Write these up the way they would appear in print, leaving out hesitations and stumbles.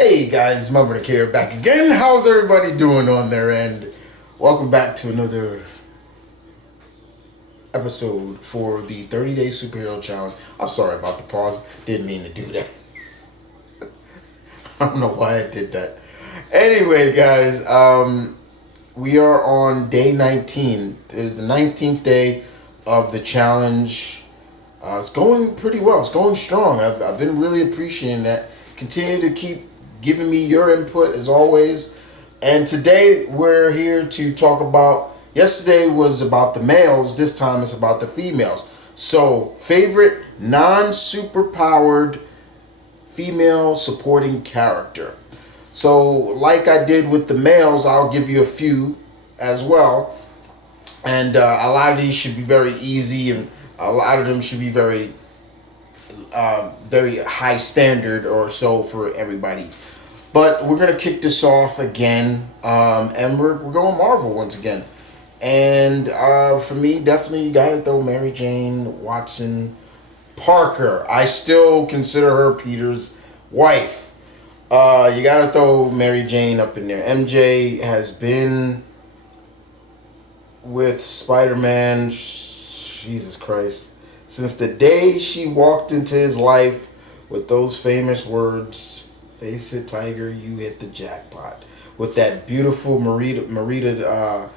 Hey guys, M.V.K here back again. How's everybody doing on their end? Welcome back to another episode for the 30-day superhero challenge. I'm sorry about the pause. Didn't mean to do that. I don't know why I did that. Anyway, guys, we are on day 19. It is the 19th day of the challenge. It's going pretty well. It's going strong. I've been really appreciating that. Continue to keep giving me your input as always. And today we're here to talk about. Yesterday was about the males. This time it's about the females. So, favorite non-superpowered female supporting character. So, like I did with the males, I'll give you a few as well. And a lot of these should be very easy, and a lot of them should be very high standard or so for everybody. But we're going to kick this off again, and we're going Marvel once again. And for me, definitely you got to throw Mary Jane Watson Parker. I still consider her Peter's wife. You got to throw Mary Jane up in there. MJ has been with Spider-Man, Jesus Christ, since the day she walked into his life with those famous words, "Face it, Tiger, you hit the jackpot." With that beautiful John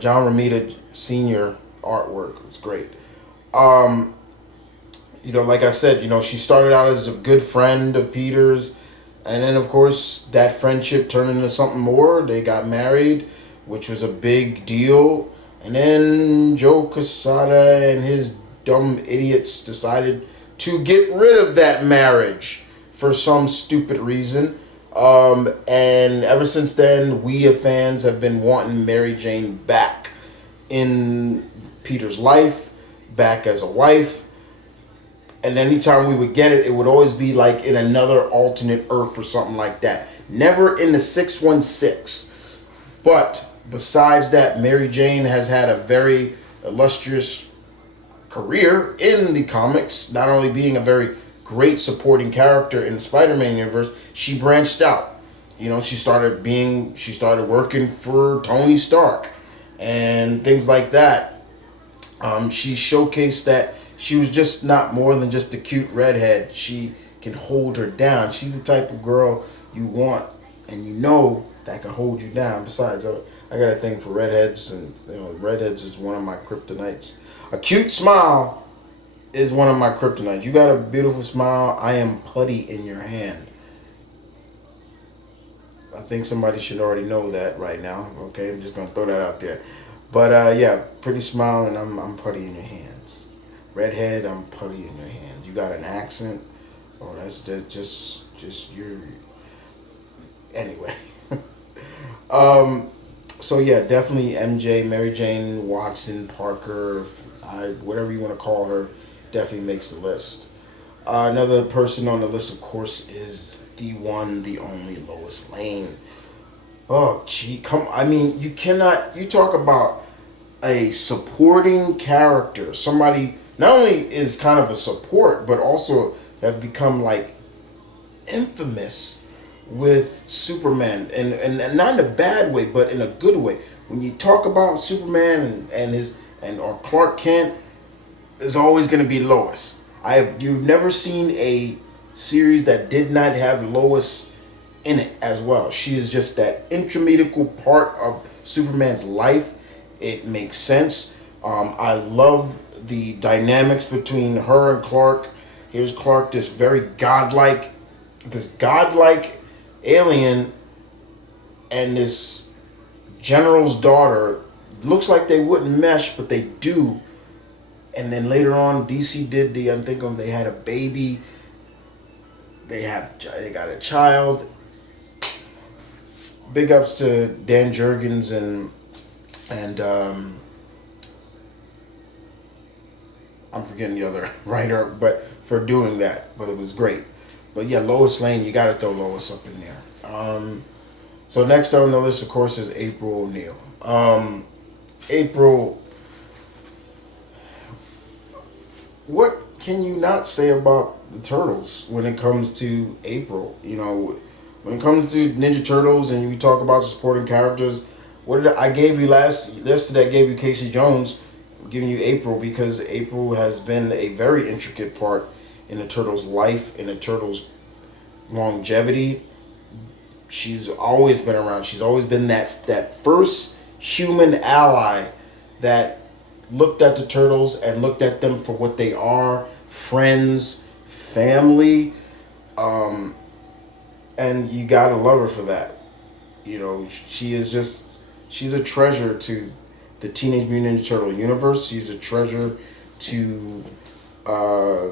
Romita Sr. artwork. It's great. Like I said, she started out as a good friend of Peter's, and then of course that friendship turned into something more. They got married, which was a big deal. And then Joe Quesada and his dumb idiots decided to get rid of that marriage for some stupid reason. And ever since then, we as fans have been wanting Mary Jane back in Peter's life, back as a wife. And anytime we would get it, it would always be like in another alternate Earth or something like that. Never in the 616. But besides that, Mary Jane has had a very illustrious career in the comics, not only being a very great supporting character in the Spider-Man universe, she branched out. She started working for Tony Stark and things like that. She showcased that she was just not more than just a cute redhead. She can hold her down. She's the type of girl you want, and that can hold you down. Besides, I got a thing for redheads, and redheads is one of my kryptonites. A cute smile is one of my kryptonites. You got a beautiful smile. I am putty in your hand. I think somebody should already know that right now. Okay, I'm just gonna throw that out there. But yeah, pretty smile, and I'm putty in your hands. Redhead, I'm putty in your hands. You got an accent. Oh, that's just your. Anyway. So yeah, definitely MJ, Mary Jane Watson Parker, whatever you want to call her, definitely makes the list. Another person on the list, of course, is the one, the only Lois Lane. Oh, gee, you talk about a supporting character. Somebody not only is kind of a support, but also have become like infamous with Superman, and not in a bad way, but in a good way. When you talk about Superman or Clark Kent, there's always going to be Lois. You've never seen a series that did not have Lois in it as well. She is just that intermediate part of Superman's life. It makes sense. I love the dynamics between her and Clark. Here's Clark, this godlike alien, and this general's daughter. Looks like they wouldn't mesh, but they do. And then later on, DC did the unthinkable. They had a baby. They got a child. Big ups to Dan Jurgens and I'm forgetting the other writer, but for doing that. But it was great. But yeah, Lois Lane, you got to throw Lois up in there. So next on the list, of course, is April O'Neil. April, what can you not say about the Turtles when it comes to April? when it comes to Ninja Turtles and we talk about supporting characters, I gave you yesterday? I gave you Casey Jones. I'm giving you April because April has been a very intricate part in the Turtles' life, in the Turtles' longevity. She's always been around. She's always been that first human ally that looked at the turtles and looked at them for what they are, friends, family, and you gotta love her for that. She is just she's a treasure to the Teenage Mutant Ninja Turtle universe. She's a treasure to uh,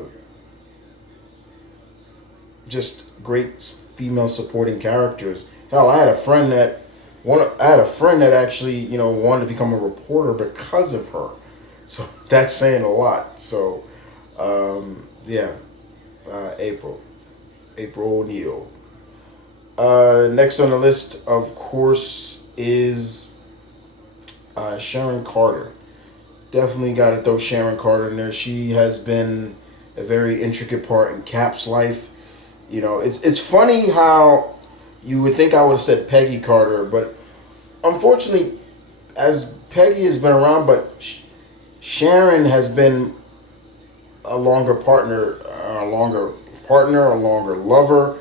just great female supporting characters. Hell, I had a friend that actually wanted to become a reporter because of her. So that's saying a lot. So yeah, April ONeil. Next on the list, of course, is Sharon Carter. Definitely got to throw Sharon Carter in there. She has been a very intricate part in Cap's life. It's funny how you would think I would have said Peggy Carter, but unfortunately, as Peggy has been around, but Sharon has been a longer partner, a longer lover,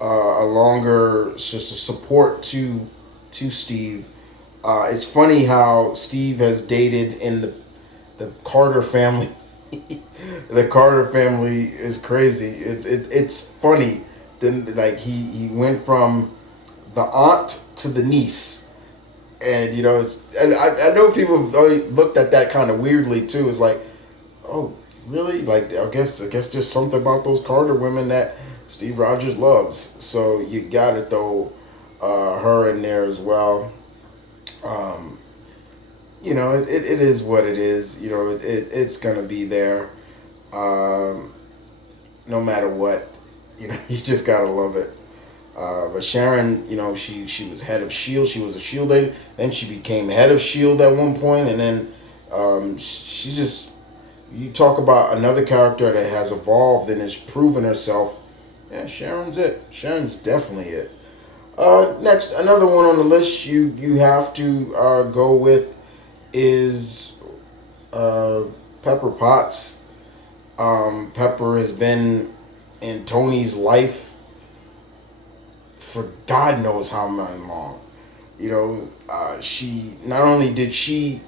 a longer just a support to Steve. It's funny how Steve has dated in the Carter family. The Carter family is crazy. It's funny. Then like he went from the aunt to the niece, and I know people have always looked at that kind of weirdly too. It's like, oh really? Like I guess there's something about those Carter women that Steve Rogers loves. So you gotta throw her in there as well. Um, it is what it is. It's gonna be there, no matter what. You just gotta love it. But Sharon, she was head of Shield. She was a Shield lady. Then she became head of Shield at one point, and then she just. You talk about another character that has evolved and has proven herself. Yeah, Sharon's it. Sharon's definitely it. Next, another one on the list you have to go with is Pepper Potts. Pepper has been in Tony's life for God knows how long. She not only did she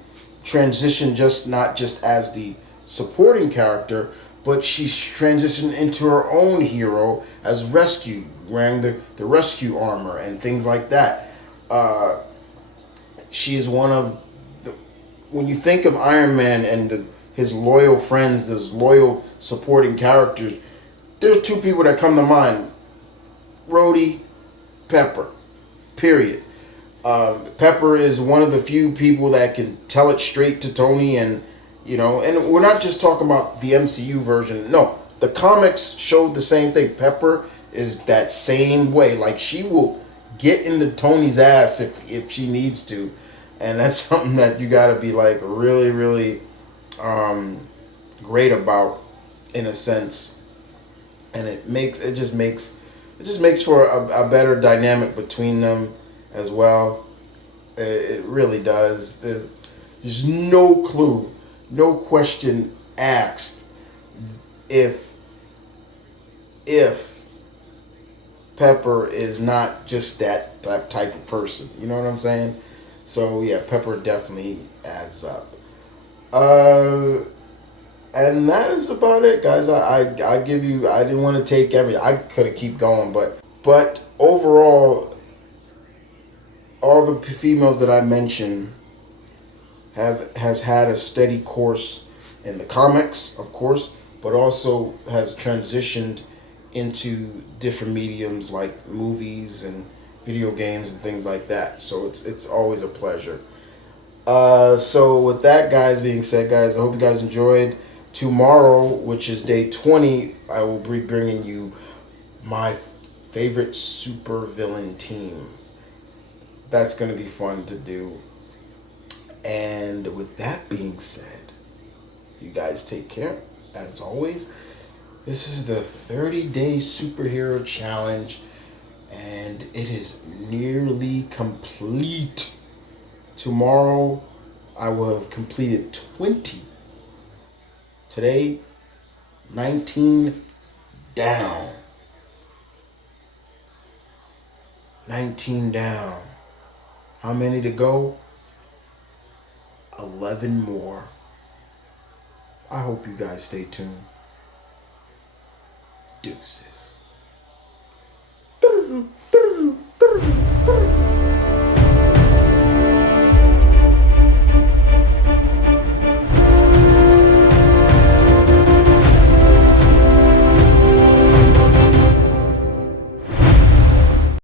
transition not just as the supporting character, but she transitioned into her own hero as rescue, wearing the rescue armor and things like that. She is one of when you think of Iron Man and his loyal friends, those loyal supporting characters, there's two people that come to mind: Rhodey, Pepper. Period. Pepper is one of the few people that can tell it straight to Tony, and we're not just talking about the MCU version. No, the comics showed the same thing. Pepper is that same way. Like, she will get into Tony's ass if she needs to, and that's something that you got to be like really, really great about, in a sense, and it just makes for a better dynamic between them as well. It really does. There's no clue, no question asked if Pepper is not just that type of person. You know what I'm saying? So yeah, Pepper definitely adds up. And that is about it, guys. I give you. I didn't want to take I could have keep going, but overall, all the females that I mentioned has had a steady course in the comics, of course, but also has transitioned into different mediums like movies and video games and things like that. So it's always a pleasure. So with that, guys, being said, guys, I hope you guys enjoyed. Tomorrow, which is day 20, I will be bringing you my favorite super villain team. That's going to be fun to do. And with that being said, you guys take care. As always, this is the 30-day superhero challenge. and it is nearly complete. Tomorrow, I will have completed 20. Today, 19 down. 19 down. How many to go? 11 more. I hope you guys stay tuned. Deuces.